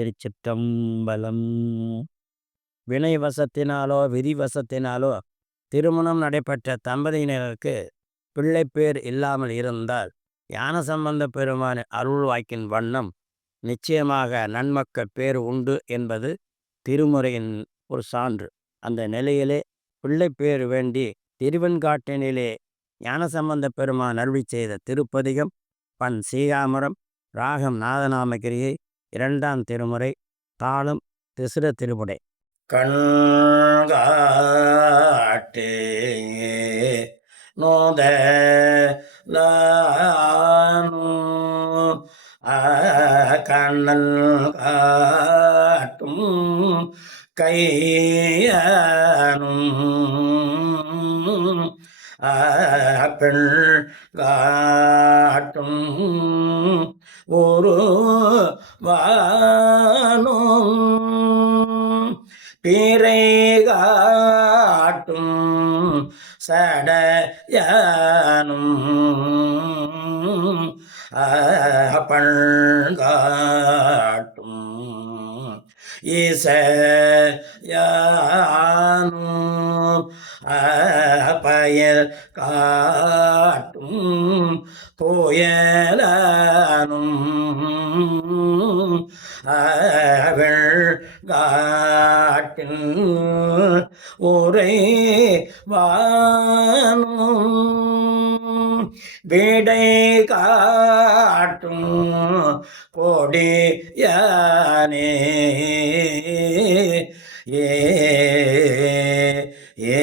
திருச்சிற்றம்பலம். வினை வசத்தினாலோ விதி வசத்தினாலோ திருமணம் நடைபெற்ற தம்பதியினருக்கு பிள்ளைப்பேர் இல்லாமல் இருந்தால் ஞான சம்பந்த பெருமான அருள் வாக்கின் வண்ணம் நிச்சயமாக நன்மக்கள் பேர் உண்டு என்பது திருமுறையின் ஒரு சான்று. அந்த நிலையிலே பிள்ளைப்பேர் வேண்டி திருவெண்காட்டினிலே ஞானசம்பந்த பெருமான் அருளி செய்த திருப்பதிகம் பண் சீகாமரம் ராகம் நாதநாமகிரியை இரண்டாம் திருமுறை தாளம் திசிர திருமுறை. கண்காட்டே நோத கண்ணன் காட்டும் கையனும் பெண் காட்டும் ஒரு வானும் பிறை காட்டும் சடையனும் பண்காட்டும் இசையானும் பயல் காட்டும் புயலானும் அவள் காட்டின் உரை வானும் விடை காட்டும் கொடியானே. ஏ ஏ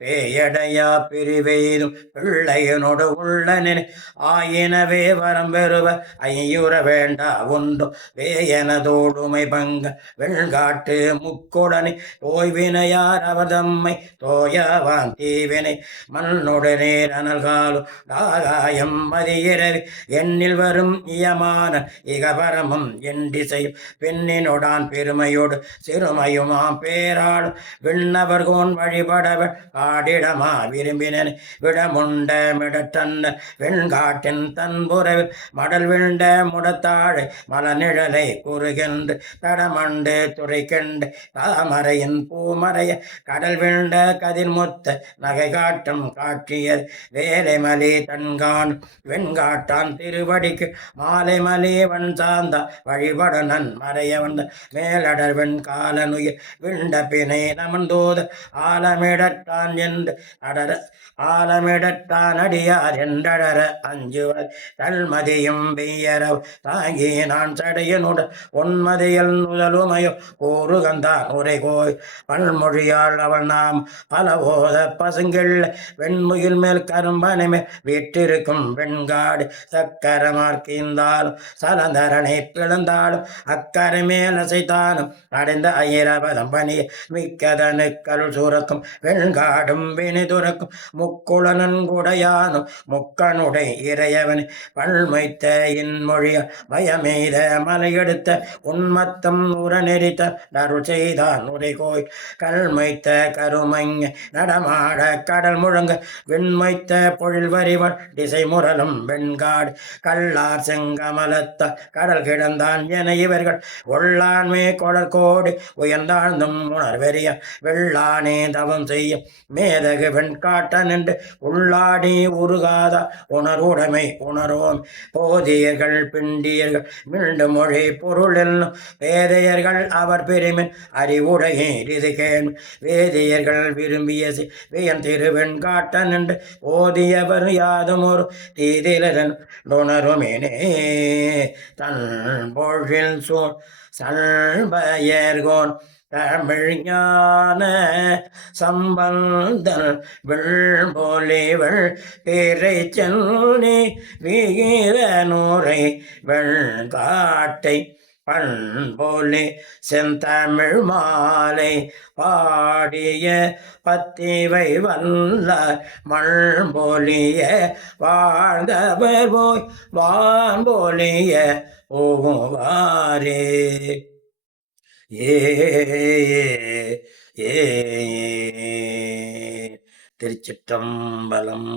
பேயடையா பிரிவெய்தும் பிள்ளையனோடு உள்ளனின் ஆயினவே வரம் பெறுவ ஐயுற வேண்டா ஒன்றும் வேயனதோடுமை பங்க வெள்காட்டு முக்குடனை தோய்வினையார் அவர் தம்மை தோயவான் தீவினை மண்ணுடனே அனல்காலும் தாகாயம் மதியிரவி எண்ணில் வரும் இயமான இகபரமும் எண்டிசையும் திசையும் பெருமையோடு சிறுமையுமாம் பேராளும் விண்ணவர்கோன் வழிபடவன் காடிடமா விரும்பினன். விடமுண்ட மிடத்தன்ன வெண்காட்டின் தன்புறவில் மடல் விண்ட முடத்தாழை மலநிழலை கூறுகின்ற தடமண்டு துறைக்கண்டு தாமரையின் பூமறைய கடல் விண்ட கதிர்முத்த நகை காட்டும் காட்சியது வேலை மலி தன்கான் வெண்காட்டான் திருவடிக்கு மாலை மலி வன் சார்ந்த வழிபட நன் மறைய வந்த மேலடர் வெண்காலனுயிர் விண்ட பிணை நமந்தோது ஆலமிடட்டான் என்று அடர. ஆலமிடத்தான் அடியார் என்றடர அஞ்சுவர் தல்மதியும் வெய்யரவ் தாங்கி நான் சடையனுட உன்மதியல் முதலுமையோ கூறுகந்தான் உரை கோய் பல்மொழியால் அவள் நாம் பல போத பசுங்கள் வெண்முகில் மேல் கரும்பனமே வீட்டிருக்கும் வெண்காடு சக்கரமாக்கிந்தாலும் சலந்தரனை பிளந்தாலும் அக்கரை மேல் அசைத்தானும் அடைந்த ஐரபதம் பணி மிக்கதனு கருள் சூரக்கும் வெண்காடு கடும் வினி துறக்கும். முக்குளனன்குடையானும் முக்கனுடை இறையவன். பல்மைத்த இன்மொழிய பயமெய்த மலையெடுத்த உன்மத்தம் உரநெறித்த நறு செய்தான் உரை கல்மைத்த கருமைங்க நடமாட கடல் முழங்க விண்மைத்த பொழில் வரிவன் திசை முரலும் வெண்காடு. கல்லார் செங்கமலத்த கடல் கிடந்தான் என இவர்கள் உள்ளான்மே கொடல் கோடு உயர்ந்தாழ்ந்தும் உணர்வெறிய. வெள்ளானே தவம் செய்யும் மேதகு வெண்காட்டன் என்று உள்ளாடி உருகாத உணர்வுடைமை உணர்வோம். போதியர்கள் பிண்டியர்கள் மீண்டும் மொழி பொருள் என்னும் வேதையர்கள் அவர் பெருமின் அறிவுடையே இதுகேன் வேதியர்கள் விரும்பிய வியன் திருவெண்காட்டன் என்று ஓதியவர் யாதும் ஒரு தீதிலன் உணருமேனே. தன் பொழில் சூழ் சல்பயர்கோன் தமிழ் ஞான சம்பந்தன் வெள்மொழிவள் பேரை சென்னி வீர நூரை வெள்காட்டை பண்போலே செந்தமிழ் மாலை பாடிய பத்திவை வல்ல மண்போலிய வாழ்ந்தவர் போய் வான்போலிய ஓவாரே ஏ ஏ திருச்சிற்றம்பலம்